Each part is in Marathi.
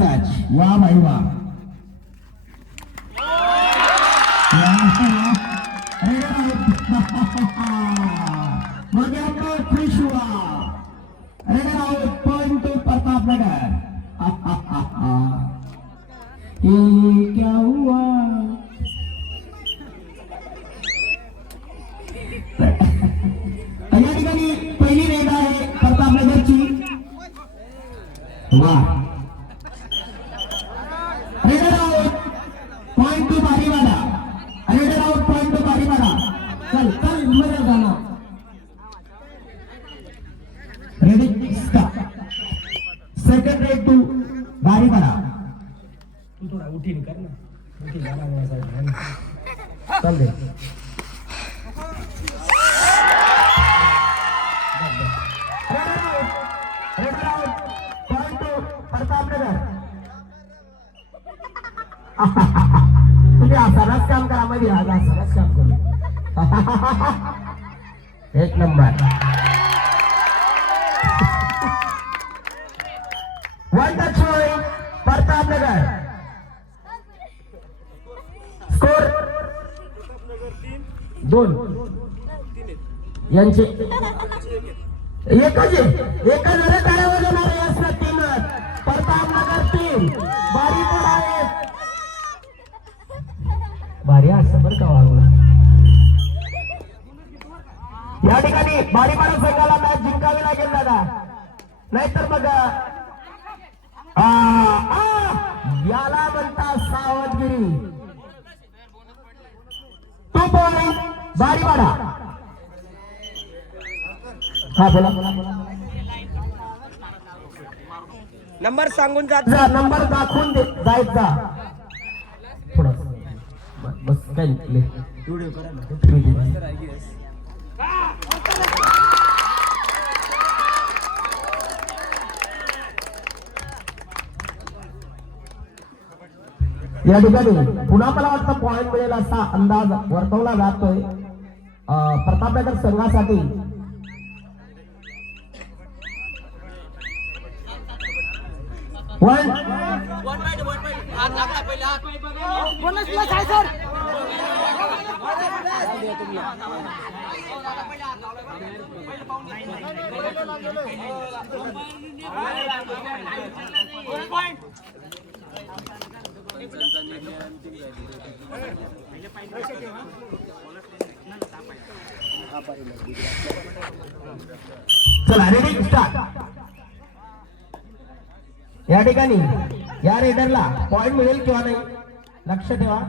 मॅच वा भाई वा खुश हुआ पॉइंट टू प्रतापनगर क्या हुआ या ठिकाणी पहिली रेड आहे प्रतापनगरची वा raider out point to Bariwada raider out point to Bariwada चल चल मजा जाना ready second raid to Bariwada तू थोड़ा उठी नहीं करना उठी जाना है चल दे तुम्ही असंच काम करा मध्ये असंच काम करू एक number one touch point Pratapnagar score 2 यांचे एकच टाळ्या वाजवणारे असतात 3 प्रतापनगर 3 बारीवाडा 1 भारी असं बरं का वागला या ठिकाणी बारीवाडा संघाला मॅच जिंकावी लागेल दादा नाहीतर मग याला म्हणता सावधगिरी 2 पॉइंट बारीवाडा हा बोला नंबर सांगून जात नंबर दाखवून दे जायचा थोडा बस काय व्हिडिओ करा या ठिकाणी पुन्हा मला वाटतं पॉइंट मिळेल असा अंदाज वर्तवला जातोय प्रतापनगर संघासाठी चला रेडी स्टार्ट या ठिकाणी या रेडरला पॉइंट मिळेल किंवा नाही लक्ष ठेवा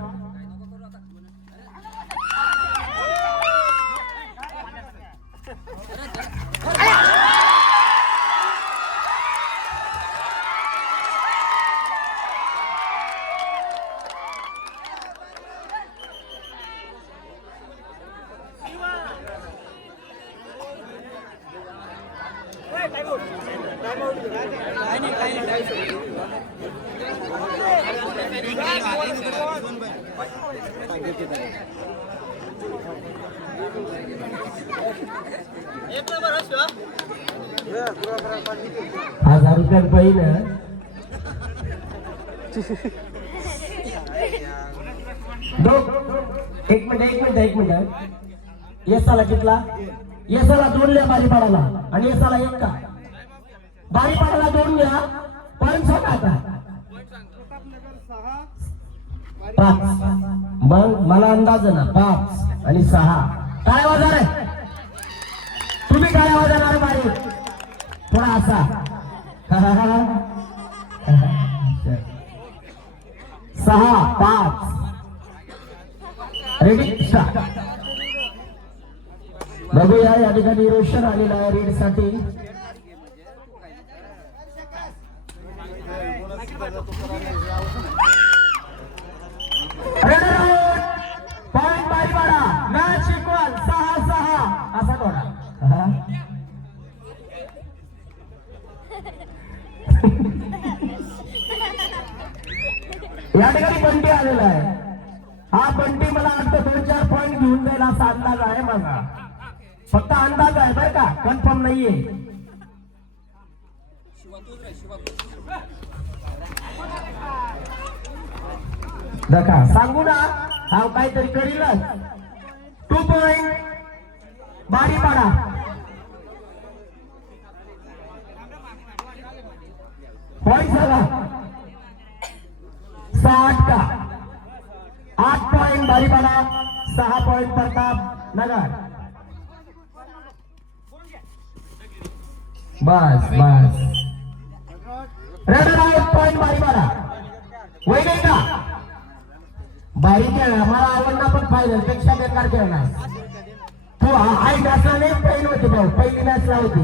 ₹1000 पहिलं एक मिनिट येसाला कितला येसाला 2 लिया बारीपाडाला आणि येसाला 1 का बारीपाडाला 2 लिया पॉइंट सांगा आता 5 मग मला अंदाज ना 5 आणि 6 काय वाजणार आहे तुम्ही काय वाजणार बारी थोडा असा 6 5 रेडी स्टार्ट बघूया या ठिकाणी रोशन आलेला आहे रीड साठी पॉइंट बारीवाडा मॅच इक्वल 6-6 असा थोडा या ठिकाणी बंटी आलेला आहे हा बंटी मला वाटतं 2-4 पॉइंट घेऊन जाईल असा अंदाज आहे माझा फक्त अंदाज आहे बरं का कन्फर्म नाहीये नका सांगू ना, हा काहीतरी करीलच. 2 पॉइंट बारी पाडा. पॉइंट झाला 60 का. 8 पॉइंट बारी पाडा, 6 पॉइंट प्रताप नगर. बस बस. रन आउट पॉइंट बारी पाडा. वय नाही का बारी खेळणार मला आवडणार, पण फायनल पेक्षा बेकार खेळणार. तू हाईट असला नाही, पहिली होती भाऊ, पहिली मॅच ला होती.